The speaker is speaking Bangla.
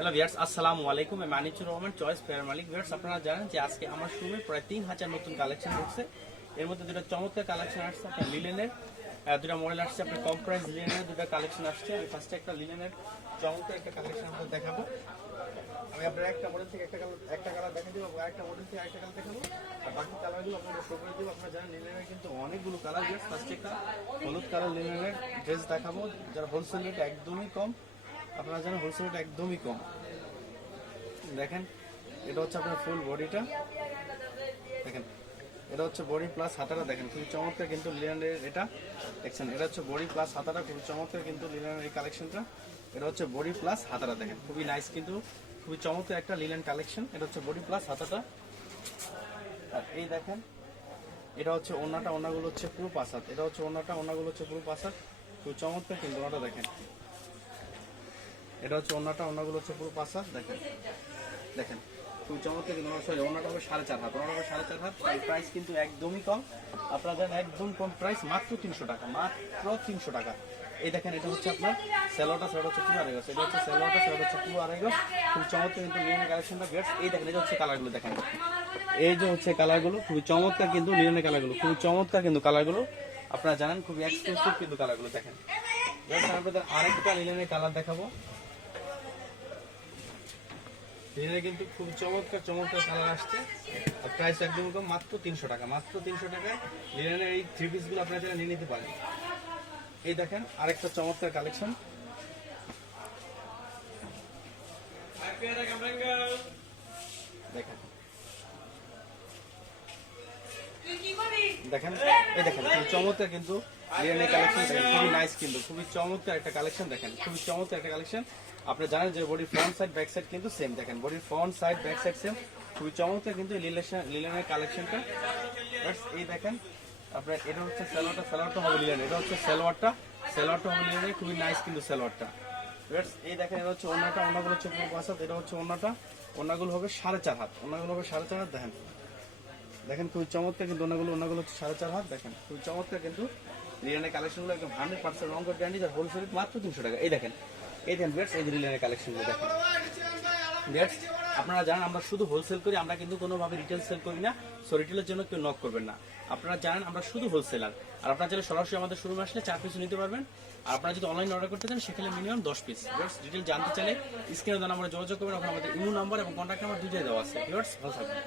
হ্যালো ভিয়ার্স আসসালামু আলাইকুম আমি মানিচুর রহমান চয়েস ফেয়ার মালিক ভিয়ার্স আপনারা জানেন যে আজকে আমার শোরুমে প্রায় তিন হাজার নতুন কালেকশন ঢুকছে এর মধ্যে দুটো চমৎকার কালেকশন আসছে আপনার লিলেনের দুটো মডেল আসছে আপনার কম প্রাইস লিলেনের দুটো কালেকশন আসছে। আমি ফার্স্টে একটা লিলেনের চমৎকার একটা কালেকশন আপনাদের দেখাবো। আমি আপনার একটা মডেল থেকে একটা কালার একটা কালার দেখা দিব একটা মডেল থেকে একটা কালার দেখাবো। আর বাকি কালারগুলো আপনাদের শো করে দিব। আপনারা জানেন লিলেনের কিন্তু অনেকগুলো কালার ফার্স্টে একটা হলুদ কালার লিলেনের ড্রেস দেখাবো। যারা হোলসেল রেট একদমই কম আপনারা জানেন হোলসেল রেট একদমই কম। দেখেন, এটা হচ্ছে আপনার ফুল বডিটা দেখেন, এটা হচ্ছে বডি প্লাস হাতাটা দেখেন, খুবই চমৎকার কিন্তু লিনানের এটা। দেখছেন, এটা হচ্ছে বডি প্লাস হাতাটা, খুবই চমৎকার কিন্তু লিনানের এই কালেকশনটা এটা হচ্ছে বডি প্লাস হাতাটা দেখেন, খুবই নাইস কিন্তু, খুবই চমৎকার একটা লিলেন কালেকশন এটা হচ্ছে বডি প্লাস হাতাটা। আর এই দেখেন, এটা হচ্ছে ওনাটা ওনাগুলো হচ্ছে পুরো পাসাত এটা হচ্ছে ওনাটা ওনাগুলো হচ্ছে পুরো পাসাত খুবই চমৎকার কিন্তু ওনাটা দেখেন। এটা হচ্ছে ওনাটা ওনাগুলো হচ্ছে পুরো পাসাত দেখেন। দেখেন খুব চমৎকার কিন্তু সরি ওনাটা হবে সাড়ে চার হাত। ওনাটা হবে সাড়ে চার হাত। প্রাইস কিন্তু একদমই কম। আপনারা জানেন একদম কম প্রাইস মাত্র তিনশো টাকা, মাত্র তিনশো টাকা। এই দেখেন, এটা হচ্ছে আপনার স্যালোটা স্যালোটা হচ্ছে আড়াই গজ। এটা হচ্ছে স্যালোটা স্যালোটা হচ্ছে আড়াই গজ। খুব চমৎকার কিন্তু লিনের কালেকশনটা গেটস এই দেখেন, এটা হচ্ছে কালারগুলো দেখেন। এই যে হচ্ছে কালারগুলো খুবই চমৎকার কিন্তু লিনের কালারগুলো খুবই চমৎকার কিন্তু কালারগুলো আপনারা জানেন খুবই এক্সপেন্সিভ কিন্তু কালারগুলো দেখেন। আপনাদের আরেকটা লিনের কালার দেখাবো। লিনের কিন্তু খুব চমৎকার চমৎকার কালার আসছে। আর প্রাইস একদম কম, মাত্র তিনশো টাকা, মাত্র তিনশো টাকায় লিনের এই থ্রি পিসগুলো আপনারা যারা নিয়ে নিতে পারেন। এই দেখেন, আরেকটা চমৎকার কালেকশন দেখেন, এই দেখেন চমৎকার কিন্তু লিয়ানের কালেকশন দেখেন, খুবই নাইস কিন্তু, খুবই চমৎকার একটা কালেকশন দেখেন, খুবই চমৎকার একটা কালেকশন আপনি জানেন যে বডির ফ্রন্ট সাইড ব্যাক সাইড কিন্তু সেম দেখেন বডির front side back side same খুবই চমৎকার কিন্তু লিলেনের কালেকশনটা এই দেখেন, আপনার, এটা হচ্ছে সালোয়ারটা সালোয়ারটা হবে লিলেন এটা হচ্ছে সালোয়ারটা সালোয়ারটা হবে লিলেনের খুবই নাইস কিন্তু সালোয়ারটা। এই দেখেন, এটা হচ্ছে ওনাটা ওনাগুলো হচ্ছে পাঁচ হাত এটা হচ্ছে ওনাটা ওনাগুলো হবে সাড়ে চার হাত ওনাগুলো হবে সাড়ে চার হাত, দেখেন। দেখেন খুবই চমৎকার কিন্তু ওনাগুলো ওনাগুলো হচ্ছে সাড়ে চার হাত, দেখেন খুবই চমৎকার কিন্তু রিলানের কালেকশনগুলো একদম হান্ড্রেড পার্সেন্ট রং করে গ্যারান্টি আর হোলসেল মাত্র তিনশো টাকা। এই দেখেন এই দেখেন বেটস এই রিলানের কালেকশনগুলো দেখেন। বেটস আপনারা জানেন আমরা শুধু হোলসেল করি, আমরা কিন্তু কোনোভাবে রিটেল সেল করি না সো রিটেলের জন্য কেউ নক করবেন না। আপনারা জানেন আমরা শুধু হোলসেলার আর আপনারা চাইলে সরাসরি আমাদের শোরুমে আসলে চার পিস নিতে পারবেন। আর আপনারা যদি অনলাইন অর্ডার করতে চান সেখানে মিনিমাম দশ পিস বেটস ডিটেল জানতে চাইলে স্ক্রিনে দেওয়া নাম্বারে যোগাযোগ করবেন, ওখানে আমাদের ইমো নাম্বার এবং কন্ট্যাক্ট নাম্বার দুটোই দেওয়া আছে। ভিউয়ার্স ভালো থাকবেন।